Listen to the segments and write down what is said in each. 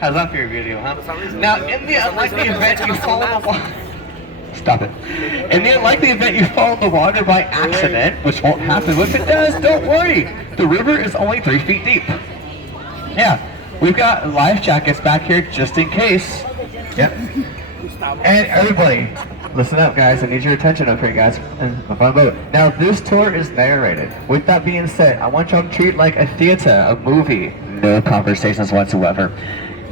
How's that for your video, huh? Now, in the unlikely event you fall in the water... Stop it. In the unlikely event you fall in the water by accident, which won't happen, but if it does, don't worry. The river is only 3 feet deep. Yeah, we've got life jackets back here just in case. Yep. And everybody, listen up, guys. I need your attention up here, guys. Now, this tour is narrated. With that being said, I want y'all to treat it like a theater, a movie. No conversations whatsoever.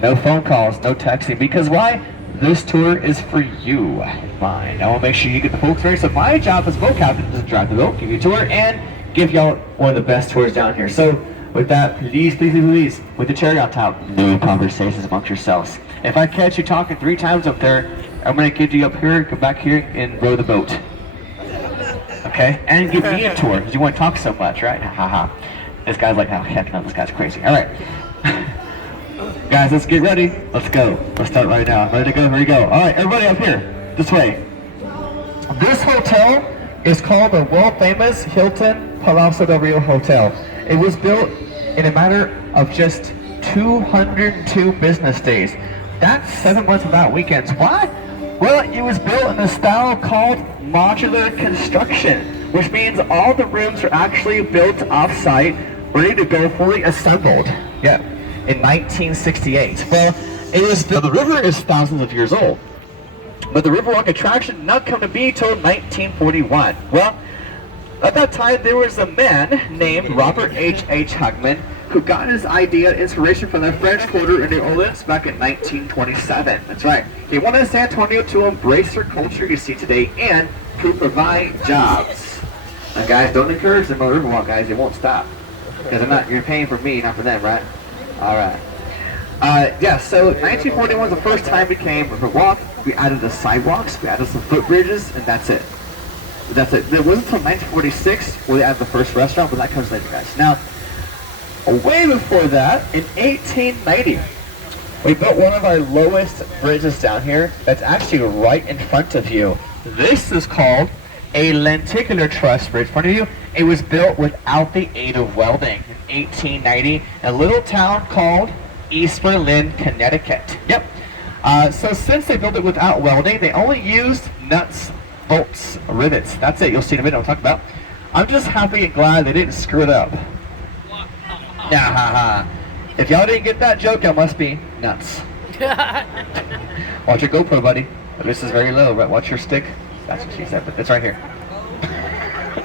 No phone calls, no texting. Because why? This tour is for you. Mine. I want to make sure you get the full experience. So my job as boat captain is to drive the boat, give you a tour, and give y'all one of the best tours down here. So with that, please, please, please, please, with the cherry on top, no conversations amongst yourselves. If I catch you talking 3 times up there, I'm going to get you up here, come back here, and row the boat. Okay? And give me a tour, because you want to talk so much, right? Haha. This guy's like, oh, heck no, this guy's crazy. All right. Guys, let's get ready. Let's go. Let's start right now. Ready to go? Here we go. All right, everybody up here. This way. This hotel is called the world-famous Hilton Palacio del Rio Hotel. It was built in a matter of just 202 business days. That's 7 months without weekends. Why? Well, it was built in a style called modular construction, which means all the rooms are actually built off-site, ready to go, fully assembled. Yeah, in 1968. Well, it was built. The river is thousands of years old, but the Riverwalk attraction did not come to be until 1941. Well, at that time, there was a man named Robert H. Hugman who got his idea, inspiration from the French Quarter in New Orleans back in 1927. That's right. He wanted San Antonio to embrace their culture you see today and to provide jobs. And guys, don't encourage them on the Riverwalk, guys. They won't stop. Because you're paying for me, not for them, right? All right. Yeah, so 1941 was the first time we came Riverwalk. We added the sidewalks, we added some footbridges, and that's it. That's it. It wasn't until 1946 where they added the first restaurant, but that comes later, guys. Now, way before that, in 1890, we built one of our lowest bridges down here that's actually right in front of you. This is called a lenticular truss bridge in front of you. It was built without the aid of welding in 1890 in a little town called East Berlin, Connecticut. Yep. So since they built it without welding, they only used nuts, bolts, rivets. That's it. You'll see in a minute what I'm talking about. I'm just happy and glad they didn't screw it up. Nah, if y'all didn't get that joke, y'all must be nuts. Watch your GoPro, buddy. This is very low, right? Watch your stick. That's what she said, but it's right here.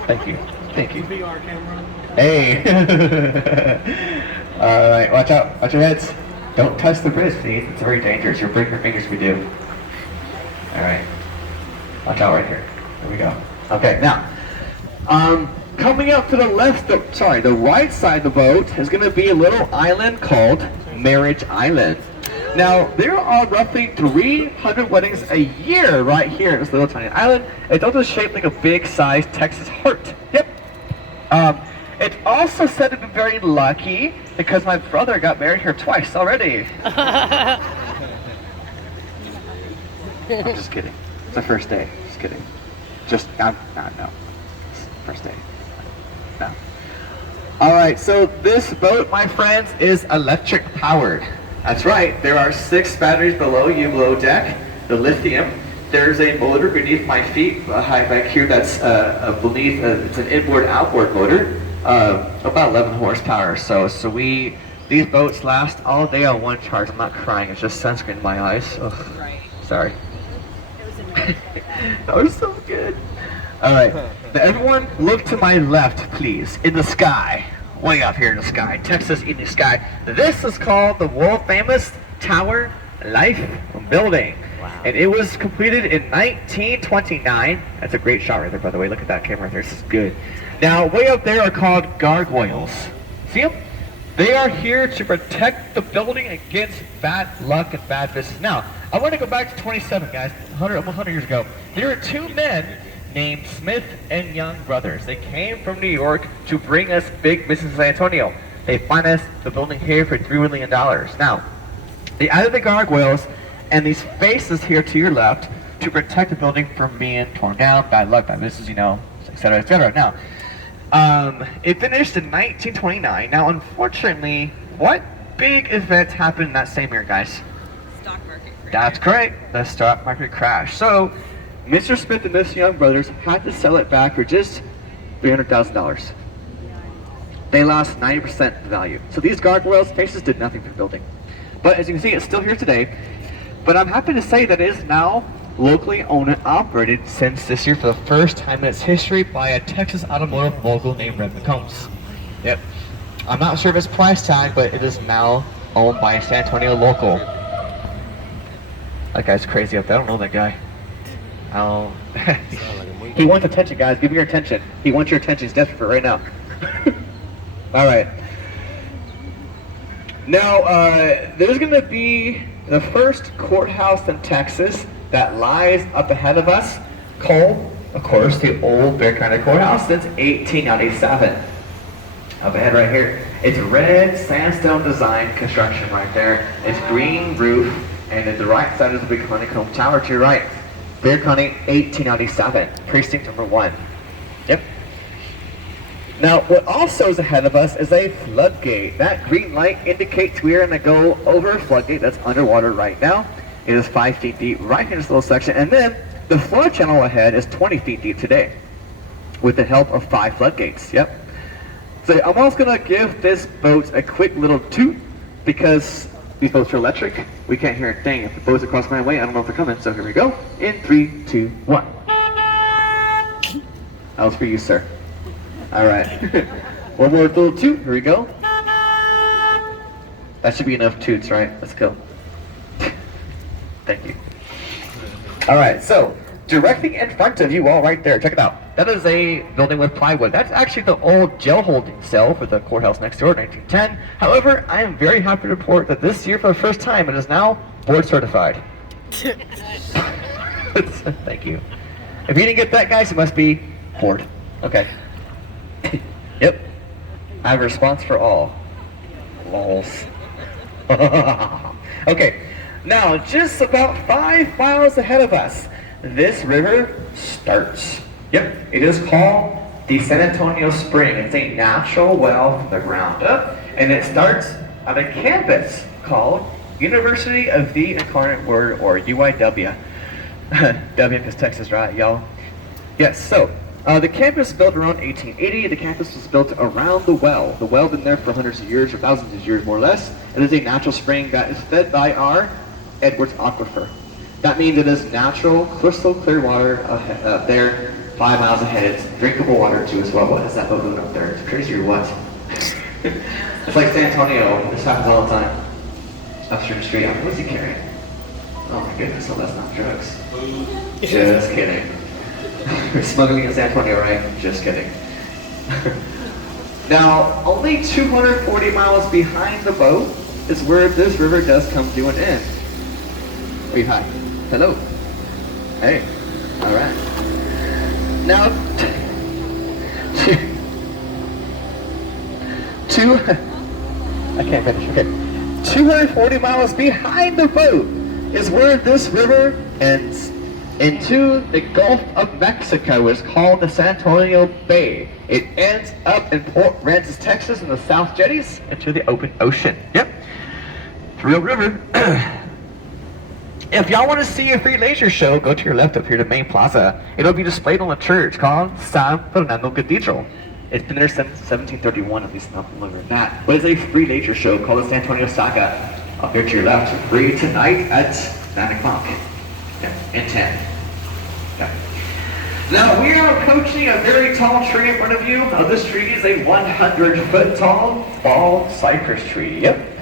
Thank you. Thank you. VR camera. Hey. All right, watch out. Watch your heads. Don't touch the bridge, please. It's very dangerous. You'll break your fingers if you do. All right. Watch out right here. There we go. Okay, now, coming up to the left, the right side of the boat is going to be a little island called Marriage Island. Now, there are roughly 300 weddings a year right here in this little tiny island. It's also shaped like a big-sized Texas heart. Yep. It's also said to be very lucky because my brother got married here twice already. I'm just kidding. It's the first day. Just kidding. No. First day. No. Alright, so this boat, my friends, is electric powered. That's right, there are 6 batteries below you, below deck, the lithium. There's a motor beneath my feet, high back here, that's beneath, it's an inboard-outboard motor, about 11 horsepower. So these boats last all day on one charge. I'm not crying, it's just sunscreen in my eyes. Ugh. Right. Sorry. It was amazing. That was so good. Alright, now everyone look to my left, please, in the sky. Way up here in the sky, Texas in the sky. This is called the world-famous Tower Life Building. Wow. And it was completed in 1929. That's a great shot right there, by the way. Look at that camera right there. This is good. Now, way up there are called gargoyles. See them? They are here to protect the building against bad luck and bad business. Now, I want to go back to 27, guys. 100 years ago. There were 2 men named Smith and Young brothers. They came from New York to bring us big business in San Antonio. They financed the building here for $3 million. Now, they added the gargoyles and these faces here to your left to protect the building from being torn down, bad luck, bad business, etc., etc. Now, it finished in 1929. Now, unfortunately, what big event happened that same year, guys? Stock market crash. That's correct, the stock market crash. So, Mr. Smith and Miss Young brothers had to sell it back for just $300,000. They lost 90% of the value. So these gargoyles faces did nothing for the building. But as you can see, it's still here today. But I'm happy to say that it is now locally owned and operated since this year for the first time in its history by a Texas automotive mogul named Red McCombs. Yep. I'm not sure of its price tag, but it is now owned by a San Antonio local. That guy's crazy up there. I don't know that guy. Oh. He wants attention, guys. Give me your attention. He wants your attention. He's desperate for it right now. All right. Now, there's going to be the first courthouse in Texas that lies up ahead of us, called, of course, the old Bear County Courthouse since 1897. Up ahead right here. It's red sandstone design construction right there. It's green roof, and at the right side is the big honeycomb tower to your right. Bear County, 1897, precinct number 1. Yep. Now, what also is ahead of us is a floodgate. That green light indicates we are going to go over a floodgate that's underwater right now. It is 5 feet deep right in this little section, and then the flood channel ahead is 20 feet deep today with the help of 5 floodgates. Yep. So I'm also going to give this boat a quick little toot because these boats are electric. We can't hear a thing. If the boat's across my way, I don't know if they're coming. So here we go. In 3, 2, 1. That was for you, sir. All right. One more little toot. Here we go. That should be enough toots, right? Let's go. Thank you. All right. So directly in front of you all right there. Check it out. That is a building with plywood. That's actually the old jail holding cell for the courthouse next door, 1910. However, I am very happy to report that this year, for the first time, it is now board certified. Thank you. If you didn't get that, guys, it must be board. Okay. Yep. I have a response for all. Lols. Okay. Now, just about 5 miles ahead of us, this river starts. Yep, it is called the San Antonio Spring. It's a natural well from the ground up, and it starts at a campus called University of the Incarnate Word, or UIW. W because Texas, right, y'all? Yes, so the campus was built around 1880. The campus was built around the well. The well been there for hundreds of years, or thousands of years more or less. It is a natural spring that is fed by our Edwards Aquifer. That means it is natural, crystal clear water there. 5 miles ahead, it's drinkable water too as well. What is that boat doing up there? It's crazy or what? It's like San Antonio. This happens all the time. Upstream street. What's he carrying? Oh my goodness, so that's not drugs. Just kidding. You're smuggling in San Antonio, right? Just kidding. Now, only 240 miles behind the boat is where this river does come to an end. Hey, hi. Hello. Hey. All right. Now, I can't finish, okay. 240 miles behind the boat is where this river ends into the Gulf of Mexico. It's called the San Antonio Bay. It ends up in Port Aransas, Texas, in the South Jetties into the open ocean. Yep, it's a real river. If y'all want to see a free laser show, go to your left up here to Main Plaza. It'll be displayed on a church called San Fernando Cathedral. It's been there since 1731, at least not longer than that. But it's a free laser show called the San Antonio Saga. Up here to your left, free tonight at 9 o'clock. Yeah, and 10. Yeah. Now we are approaching a very tall tree in front of you. This tree is a 100-foot tall bald cypress tree. Yep.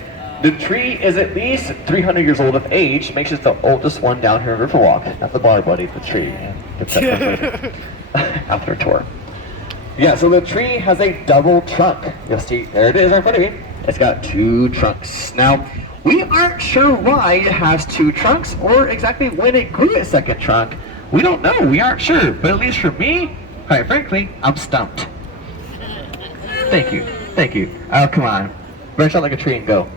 The tree is at least 300 years old of age, makes it the oldest one down here in Riverwalk. Not the bar, buddy, the tree. After a tour. Yeah, so the tree has a double trunk. You'll see, there it is right in front of you. It's got 2 trunks. Now, we aren't sure why it has 2 trunks or exactly when it grew its second trunk. We don't know, we aren't sure. But at least for me, quite frankly, I'm stumped. Thank you, thank you. Oh, come on. Branch out like a tree and go.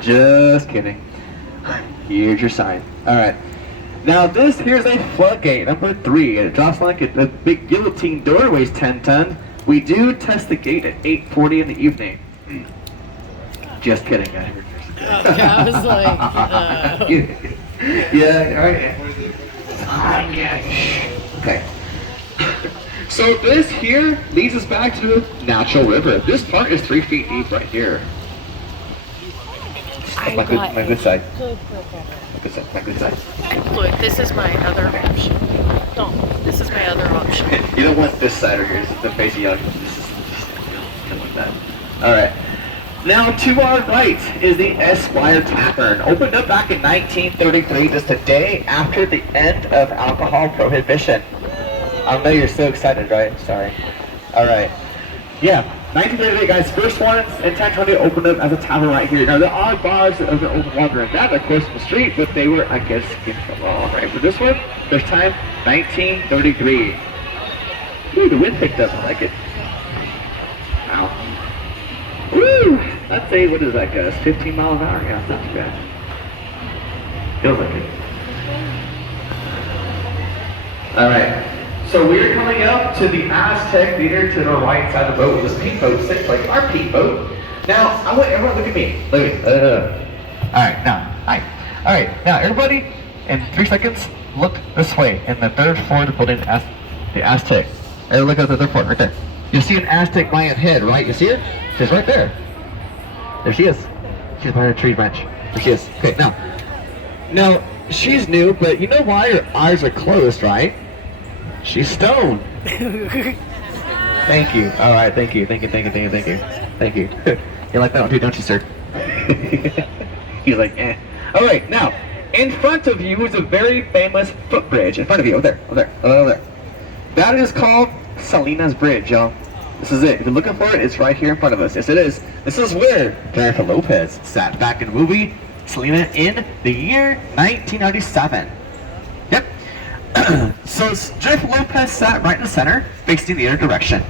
Just kidding. Here's your sign. Alright. Now this here's a floodgate, number 3. It drops like a big guillotine door, weighs 10 tons. We do test the gate at 8:40 in the evening. Just kidding, guys. Okay, I was like, yeah, all right. Okay. So this here leads us back to the natural river. This part is 3 feet deep right here. My good side. My good side. Look, this is my other option. No, this is my other option. You don't want this side or yours, the face of young. This is like that. Alright. Now to our right is the Esquire Tavern. Opened up back in 1933, just a day after the end of alcohol prohibition. I know you're so excited, right? Sorry. Alright. Yeah, 1938, guys, first ones in San Antonio opened up as a tavern right here. Now, there are bars that are open longer than that, of course, in the street, but they were, I guess, against the law, right? For this one, first time, 1933. Ooh, the wind picked up. I like it. Wow. Woo! I'd say, what is that, guys? 15 miles an hour? Yeah, not too bad. Feels like it. Alright. So we're coming up to the Aztec Theater to the right side of the boat. This pink boat sits like our pink boat. Now, I want everyone to look at me. Look at me. Alright, now, hi. Alright, now everybody, in 3 seconds, look this way in the 3rd floor of the building, the Aztec. And look at the 3rd floor, right there. You see an Aztec Mayan head, right? You see her? She's right there. There she is. She's behind a tree branch. There she is. Okay, now, she's new, but you know why her eyes are closed, right? She's stoned. Thank you. All right. Thank you. You like that one too, don't you, sir? He's like, eh. All right. Now, in front of you is a very famous footbridge. In front of you, over there. That is called Selena's Bridge, y'all. This is it. If you're looking for it, it's right here in front of us. Yes, it is. This is where Jennifer Lopez sat back in the movie Selena in the year 1997. Yep. So Jennifer Lopez sat right in the center, facing the other direction.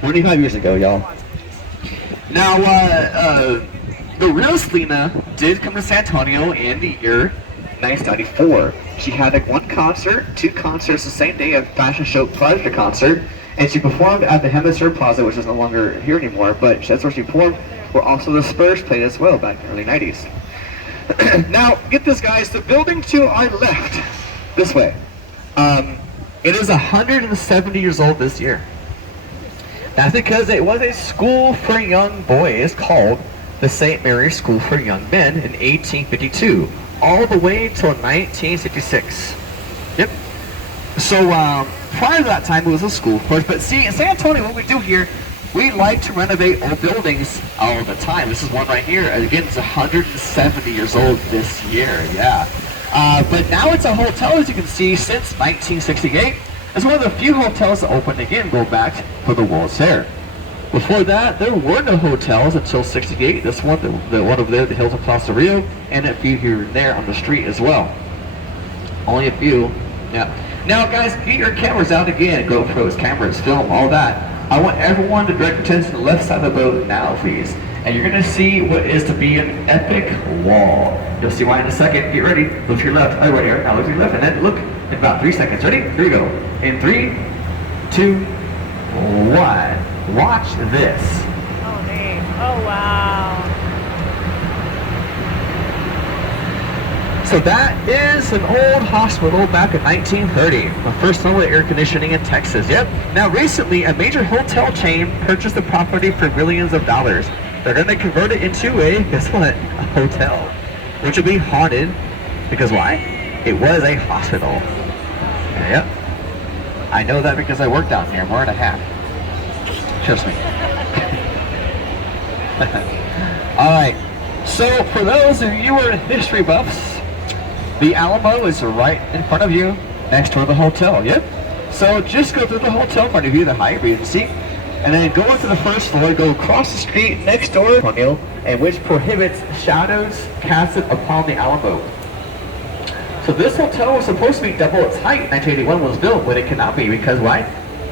45 years ago, y'all. Now, the real Selena did come to San Antonio in the year 1994. She had like 1 concert, 2 concerts the same day, a fashion show Pleasure concert, and she performed at the Hemisphere Plaza, which is no longer here anymore, but that's where she performed, where also the Spurs played as well back in the early 90s. Now, get this, guys, the building to our left, this way. It is 170 years old this year. That's because it was a school for young boys called the St. Mary's School for Young Men in 1852, all the way till 1966. Yep. So prior to that time, it was a school, of course. But see, in San Antonio, what we do here, we like to renovate old buildings all the time. This is one right here. Again, it's 170 years old this year. Yeah. But now it's a hotel, as you can see, since 1968. It's one of the few hotels that opened again, go back for the World's Fair. Before that, there were no hotels until '68. This one, the one over there, the Hilton Costa Rio, and a few here and there on the street as well. Only a few. Yeah. Now, guys, get your cameras out again. GoPros, cameras, film, all that. I want everyone to direct attention to the left side of the boat now, please. And you're going to see what is to be an epic wall. You'll see why in a second. Get ready. Look to your left. Oh, right here. Now look to your left, and then look in about 3 seconds. Ready? Here we go. In 3, 2, 1. Watch this. Oh, neat. Oh, wow. So that is an old hospital back in 1930. The first one with air conditioning in Texas. Yep. Now recently, a major hotel chain purchased the property for millions of dollars. They're going to convert it into a, guess what, a hotel. Which will be haunted. Because why? It was a hospital. Yep. I know that because I worked down here more than a half. Trust me. Alright, so for those of you who are history buffs, the Alamo is right in front of you, next to the hotel, yep? So just go through the hotel in front of you, the Hyatt Regency, and then go into the first floor, go across the street next door, and which prohibits shadows casted upon the Alamo. So this hotel was supposed to be double its height in 1981 when it was built, but it cannot be because why?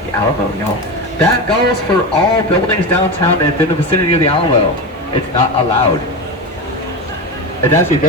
The Alamo, y'all. That goes for all buildings downtown and in the vicinity of the Alamo. It's not allowed. It's actually very